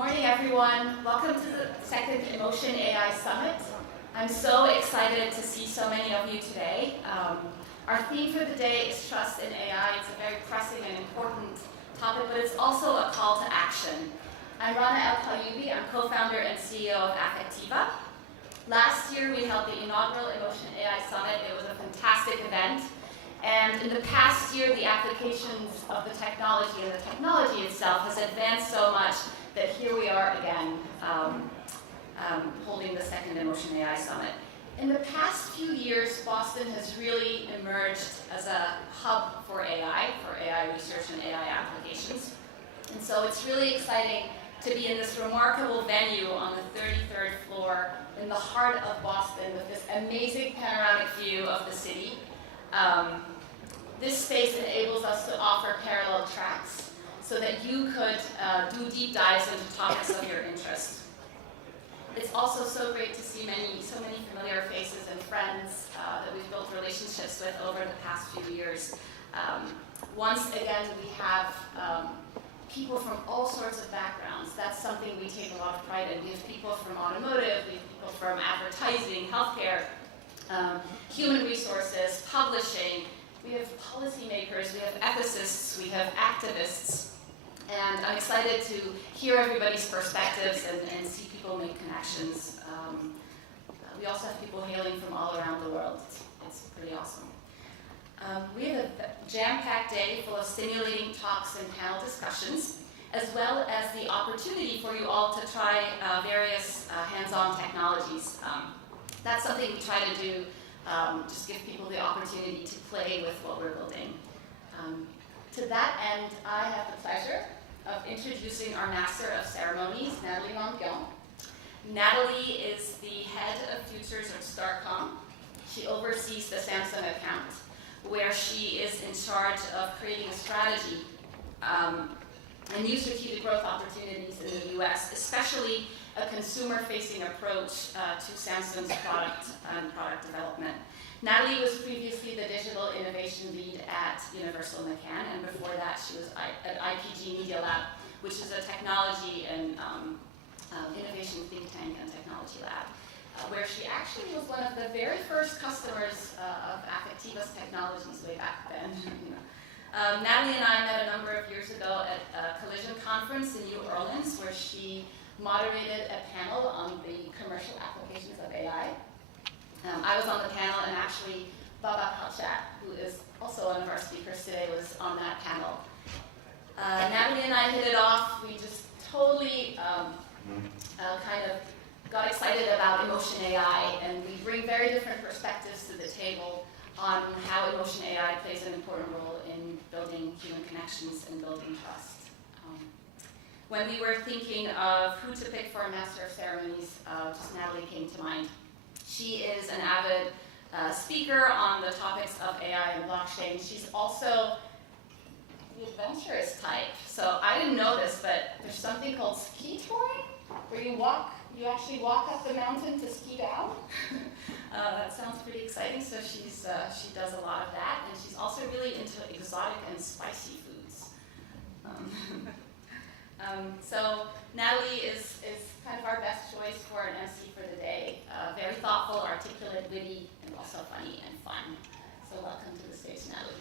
morning, everyone. Welcome to the second Emotion AI Summit. I'm so excited to see so many of you today. Our theme for the day is trust in AI. It's a very pressing and important topic, but it's also a call to action. I'm Rana El-Kayoubi. I'm co-founder and CEO of Affectiva. Last year, we held the inaugural Emotion AI Summit. It was a fantastic event. And in the past year, the applications of the technology and the technology itself has advanced so much that here we are again, holding the second Emotion AI Summit. In the past few years, Boston has really emerged as a hub for AI research and AI applications. And so it's really exciting to be in this remarkable venue on the 33rd floor in the heart of Boston with this amazing panoramic view of the city. This space enables us to offer parallel tracks so that you could do deep dives into topics of your interest. It's also so great to see so many familiar faces and friends that we've built relationships with over the past few years. Once again, we have people from all sorts of backgrounds. That's something we take a lot of pride in. We have people from automotive, we have people from advertising, healthcare, human resources, publishing. We have policymakers, we have ethicists, we have activists. And I'm excited to hear everybody's perspectives and see people make connections. We also have people hailing from all around the world. It's pretty awesome. We have a jam-packed day full of stimulating talks and panel discussions, as well as the opportunity for you all to try various hands-on technologies. That's something we try to do, just give people the opportunity to play with what we're building. To that end, I have the pleasure of introducing our Master of Ceremonies, Natalie Monbiot. Natalie is the head of futures at Starcom. She oversees the Samsung account, where she is in charge of creating a strategy and new strategic growth opportunities in the US, especially a consumer-facing approach to Samsung's product and product development. Natalie was previously the digital innovation lead at Universal McCann, and before that she was at IPG Media Lab, which is a technology and innovation think tank and technology lab, where she actually was one of the very first customers of Affectiva's technologies way back then. Natalie and I met a number of years ago at a Collision conference in New Orleans, where she moderated a panel on the commercial applications of AI. I was on the panel, and actually Baba Kalchat, who is also one of our speakers today, was on that panel. Natalie and I hit it off. We just totally kind of got excited about Emotion AI, and we bring very different perspectives to the table on how Emotion AI plays an important role in building human connections and building trust. When we were thinking of who to pick for a Master of Ceremonies, just Natalie came to mind. She is an avid speaker on the topics of AI and blockchain. She's also the adventurous type. So I didn't know this, but there's something called ski touring, where you actually walk up the mountain to ski down. That sounds pretty exciting. So she does a lot of that, and she's also really into exotic and spicy foods. So Natalie is kind of our best choice for an MC for the day. Very thoughtful, articulate, witty, and also funny and fun. So welcome to the stage, Natalie.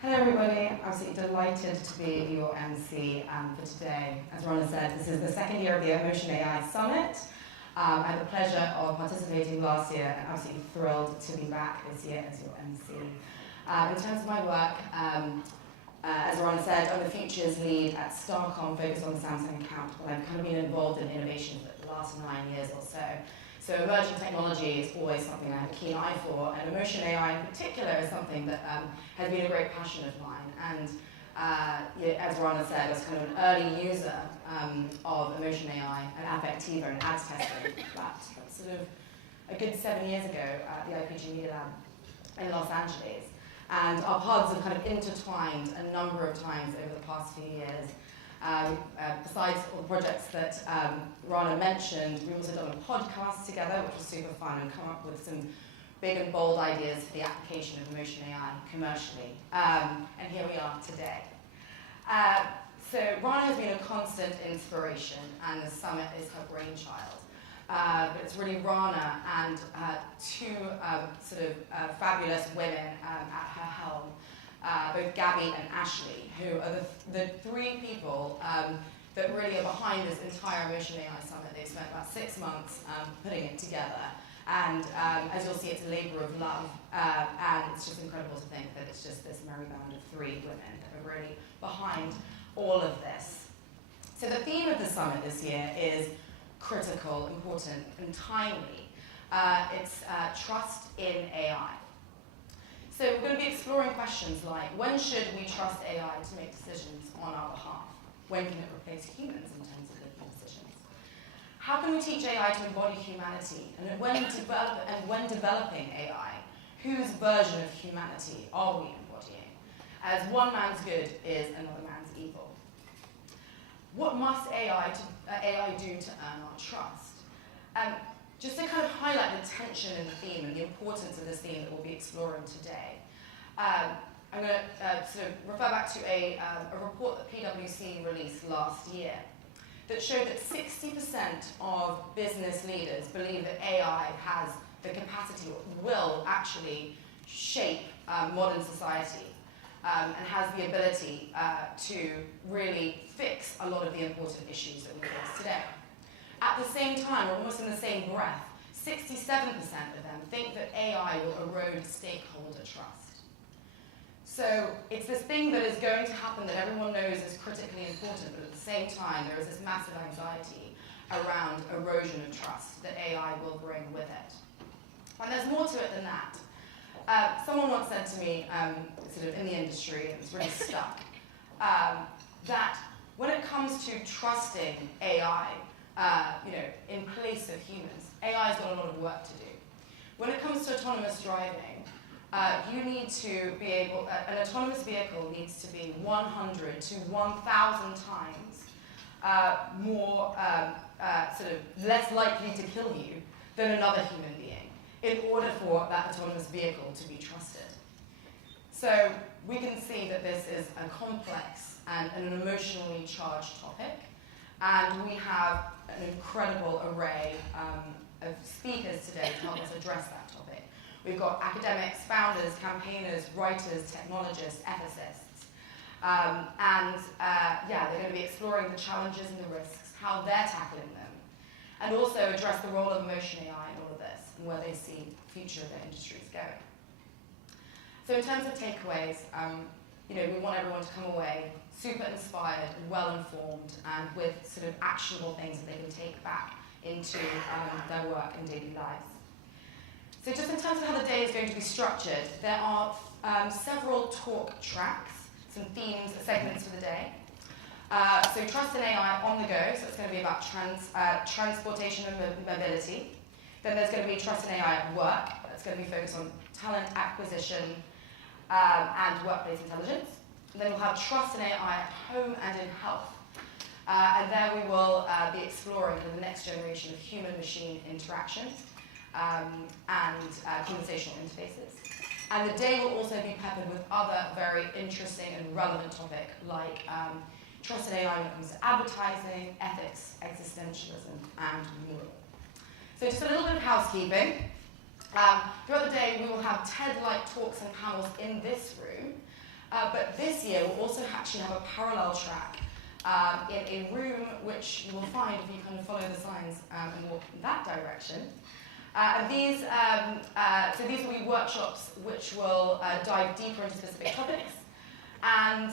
Hello everybody, absolutely delighted to be your MC for today. As Rona said, this is the second year of the Emotion AI Summit. I had the pleasure of participating last year and absolutely thrilled to be back this year as your MC. In terms of my work, as Rona said, I'm the Futures Lead at Starcom, focused on the Samsung account, but I've kind of been involved in innovation for the last 9 years or so. So emerging technology is always something I have a keen eye for, and Emotion AI in particular is something that has been a great passion of mine. And as Rana said, I was kind of an early user of Emotion AI and Affectiva and ads testing. That's sort of a good 7 years ago at the IPG Media Lab in Los Angeles. And our paths have kind of intertwined a number of times over the past few years. Besides all the projects that Rana mentioned, we've also done a podcast together, which was super fun, and come up with some big and bold ideas for the application of emotion AI commercially. And here we are today. So Rana has been a constant inspiration, and the summit is her brainchild. But it's really Rana and two fabulous women at her helm, both Gabby and Ashley, who are the three people that really are behind this entire Emotion AI Summit. They've spent about 6 months putting it together. And as you'll see, it's a labor of love. And it's just incredible to think that it's just this merry band of three women that are really behind all of this. So the theme of the summit this year is critical, important, and timely. It's trust in AI. So we're going to be exploring questions like, when should we trust AI to make decisions on our behalf? When can it replace humans in terms of making decisions? How can we teach AI to embody humanity? And when developing AI, whose version of humanity are we embodying? As one man's good is another man's evil. What must AI do to earn our trust? Just to kind of highlight the tension in the theme and the importance of this theme that we'll be exploring today, I'm going to sort of refer back to a report that PwC released last year that showed that 60% of business leaders believe that AI has the capacity, or will actually shape modern society, and has the ability to really fix a lot of the important issues that we face today. At the same time, or almost in the same breath, 67% of them think that AI will erode stakeholder trust. So it's this thing that is going to happen that everyone knows is critically important, but at the same time, there is this massive anxiety around erosion of trust that AI will bring with it. And there's more to it than that. Someone once said to me, sort of in the industry, and it's really stuck, that when it comes to trusting AI, in place of humans, AI's got a lot of work to do. When it comes to autonomous driving, you need to be able, an autonomous vehicle needs to be 100 to 1,000 times more, less likely to kill you than another human being in order for that autonomous vehicle to be trusted. So we can see that this is a complex and an emotionally charged topic, and we have an incredible array of speakers today to help us address that topic. We've got academics, founders, campaigners, writers, technologists, ethicists. They're going to be exploring the challenges and the risks, how they're tackling them, and also address the role of emotion AI in all of this, and where they see the future of their industries going. So in terms of takeaways, we want everyone to come away super inspired, well-informed, and with sort of actionable things that they can take back into their work and daily lives. So just in terms of how the day is going to be structured, there are several talk tracks, some themes, segments for the day. So trust in AI on the go, so it's going to be about transportation and mobility. Then there's going to be trust in AI at work, that's going to be focused on talent acquisition and workplace intelligence. And then we'll have trust in AI at home and in health. And there we will be exploring the next generation of human-machine interaction and conversational interfaces. And the day will also be peppered with other very interesting and relevant topics like trust in AI when it comes to advertising, ethics, existentialism, and more. So just a little bit of housekeeping. Throughout the day, we will have TED-like talks and panels in this room. But this year, we'll also actually have a parallel track in a room which you will find if you kind of follow the signs and walk in that direction. These will be workshops which will dive deeper into specific topics. And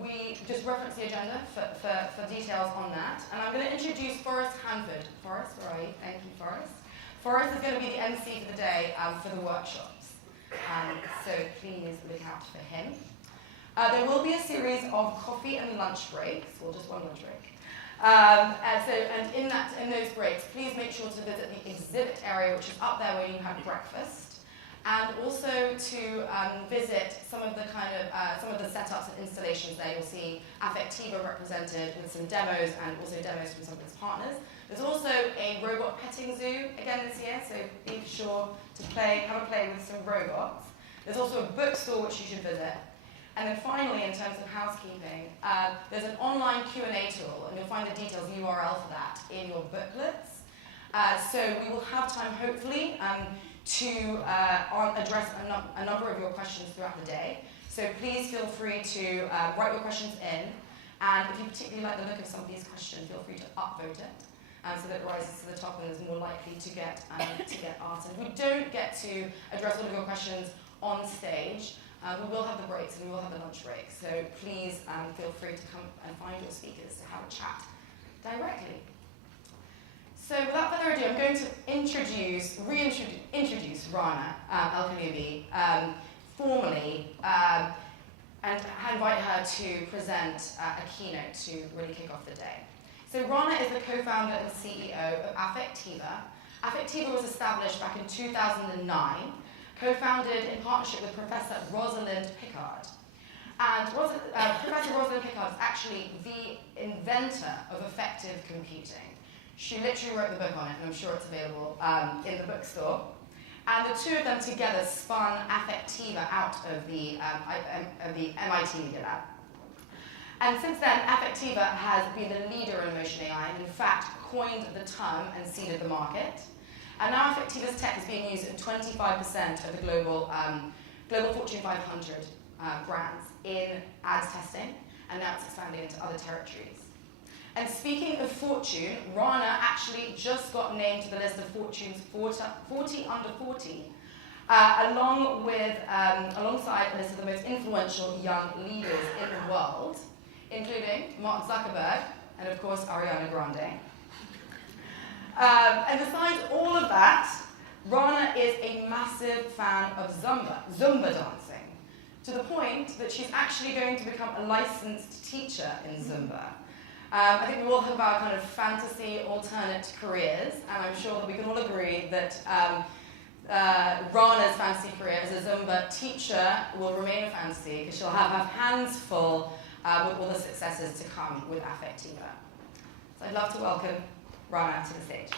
we just reference the agenda for details on that. And I'm going to introduce Forrest Hanford. Forrest, where are you? Thank you, Forrest. Forrest is going to be the MC for the day for the workshops. So please look out for him. There will be a series of coffee and lunch breaks, or just one lunch break. In those breaks, please make sure to visit the exhibit area, which is up there where you have breakfast, and also to visit some of the setups and installations there. You'll see Affectiva represented with some demos, and also demos from some of its partners. There's also a robot petting zoo again this year, so be sure to have a play with some robots. There's also a bookstore which you should visit. And then finally, in terms of housekeeping, there's an online Q&A tool, and you'll find the details URL for that in your booklets. So we will have time, hopefully, to address a number of your questions throughout the day. So please feel free to write your questions in. And if you particularly like the look of some of these questions, feel free to upvote it so that it rises to the top and is more likely to get asked. And if we don't get to address all of your questions on stage, we will have the breaks and we will have the lunch break. So please feel free to come and find your speakers to have a chat directly. So without further ado, I'm going to reintroduce Rana El-Khanoubi formally and invite her to present a keynote to really kick off the day. So Rana is the co-founder and CEO of Affectiva. Affectiva was established back in 2009, co-founded in partnership with Professor Rosalind Picard. And Professor Rosalind Picard is actually the inventor of effective computing. She literally wrote the book on it, and I'm sure it's available in the bookstore. And the two of them together spun Affectiva out of the MIT Media Lab. And since then, Affectiva has been the leader in emotion AI, and in fact, coined the term and seeded the market. And now Affectiva's tech is being used in 25% of the global Fortune 500 brands in ads testing, and now it's expanding into other territories. And speaking of Fortune, Rana actually just got named to the list of Fortune's 40 under 40, alongside a list of the most influential young leaders in the world, including Mark Zuckerberg and, of course, Ariana Grande. And besides all of that, Rana is a massive fan of Zumba dancing, to the point that she's actually going to become a licensed teacher in Zumba. I think we all have our kind of fantasy alternate careers, and I'm sure that we can all agree that Rana's fantasy career as a Zumba teacher will remain a fantasy because she'll have her hands full with all the successes to come with Affectiva. So I'd love to welcome Rana to the stage.